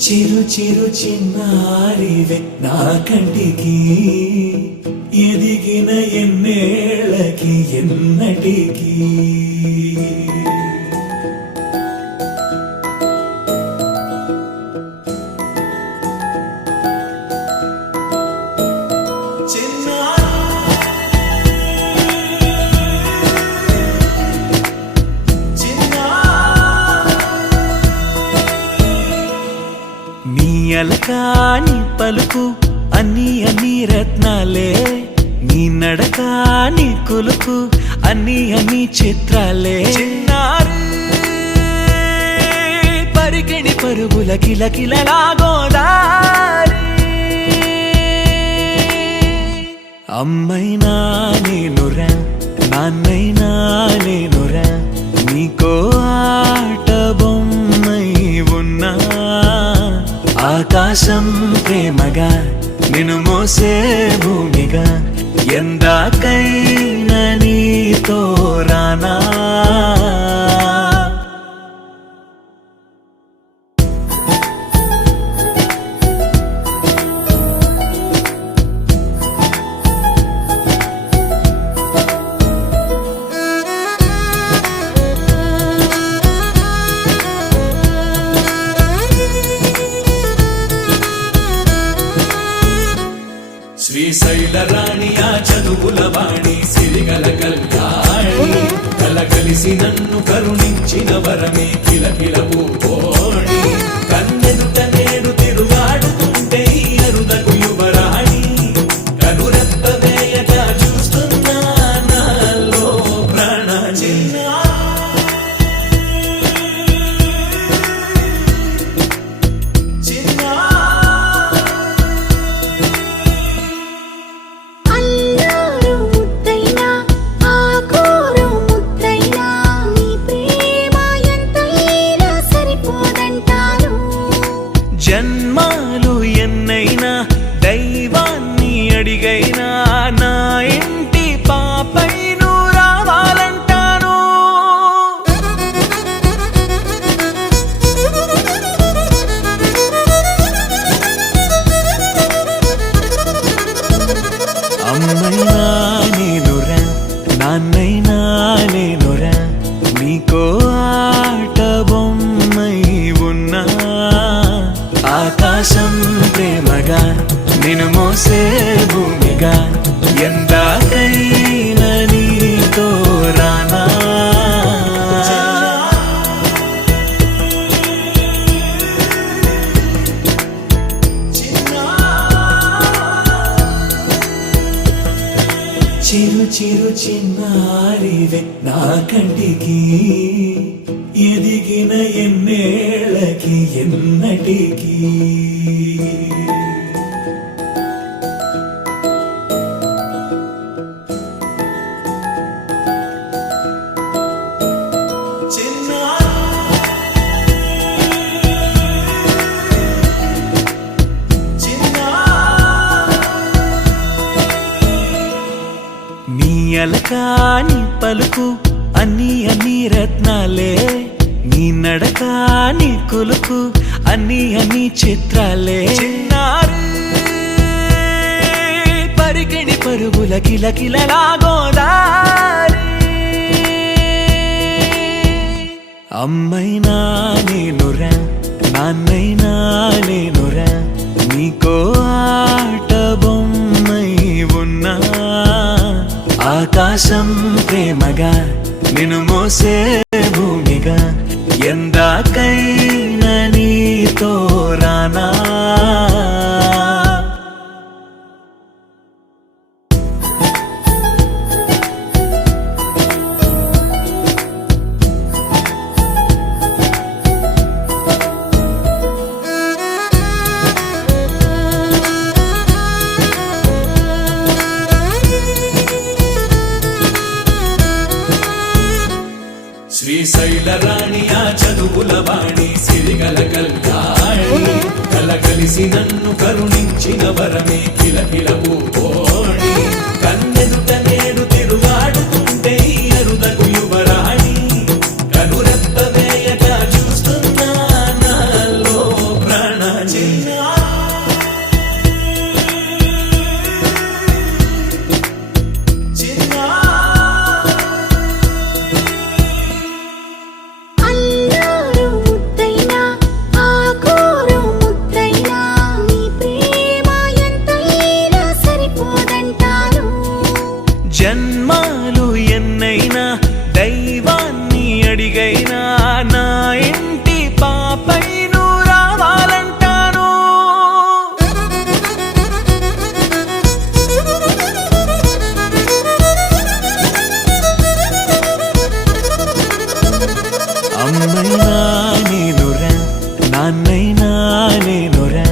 చిరు చిరు చిన్నారివే నా కంటికి ఎదిగిన ఎన్నేళ్ళకి ఎన్నటికి అలకాని పలుకు అన్ని అన్ని రత్నాలే నీ నడకాని కులుకు అన్ని అన్ని చిత్రాలే పరికిణి పరుగుల కిలకిలలాగోదారి అమ్మైనా నేనురా నాన్నైనా నేనురా నీకో ఆట బొమ్మై ఉన్నా ఆకాశం ప్రేమగా నిన్ను మోసే భూమిగా ఎందాకైనా నీతో రానా శ్రీశైల రాణి ఆ చదువుల వాణి సిరిగల కళ్యాణి కలగలిసి నన్ను కరుణించిన వరమే కిలకిల పూకోణి కన్నెదుట నేడు తిరుగాడుతుంటే అరుదకు యువరాణి కనురెప్ప వేయగా చూస్తున్నా నాలో ప్రాణ జన్మాలు ఎన్నైనా దైవాన్ని అడిగైనా నా ఇంటి పాపై నువ్వు రావాలంటాను అమ్మైనా నేనురా నాన్నైనా నేనురా నీకో ఆట బొమ్మై ఉన్నా ఆకాశం ప్రేమగా నిన్ను మోసే భూమిగా ఎందాకైనా నీతో రానా చిరు చిరు చిన్నారివే నా కంటికి ఎదిగిన ఎన్నేళ్ళకి ఎన్నటికి నీ అలకాని పలుకు అన్ని అన్ని రత్నాలే నీ నడకాని కులుకు అన్ని అన్ని చిత్రాలే పరికిణి పరుగుల కిలకిలలాగోదారి అమ్మైనా నేనురా నాన్నైనా నేనురా నీకో ఆట బొమ్మై ఉన్నా ఆకాశం ప్రేమగా నిన్ను మోసే భూమిగా ఎందాకైనా నీతో రానా శ్రీశైల రాణి ఆ చదువుల వాణి సిరిగల కళ్యాణి కలగలిసి నన్ను కరుణించిన వరమే కిలకిల పూకోణి కన్నెదుట నేడు తిరుగాడుతుంటే అరుదకు యువరాణి కనురెప్ప వేయగా చూస్తున్నా నాలో ప్రాణ తానైనా నేనురా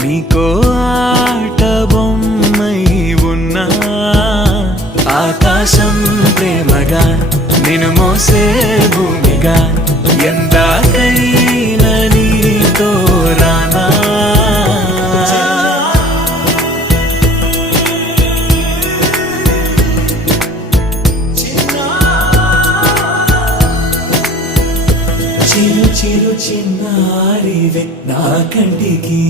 నీకో ఆట బొమ్మై ఉన్నా ఆకాశం ప్రేమగా నిన్ను మోసే భూమిగా ఎందాకైనా నీతో రానా చిరు చిరు చిన్నారివే నా కంటికి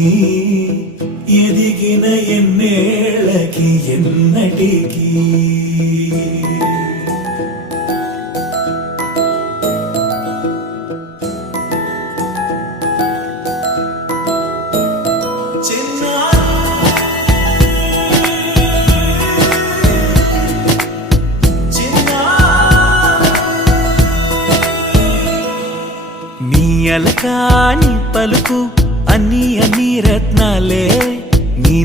ఎదిగిన ఎన్నేళ్ళకి ఎన్నటికి నీ అలకాని పలుకు అన్ని రత్నాలే నీ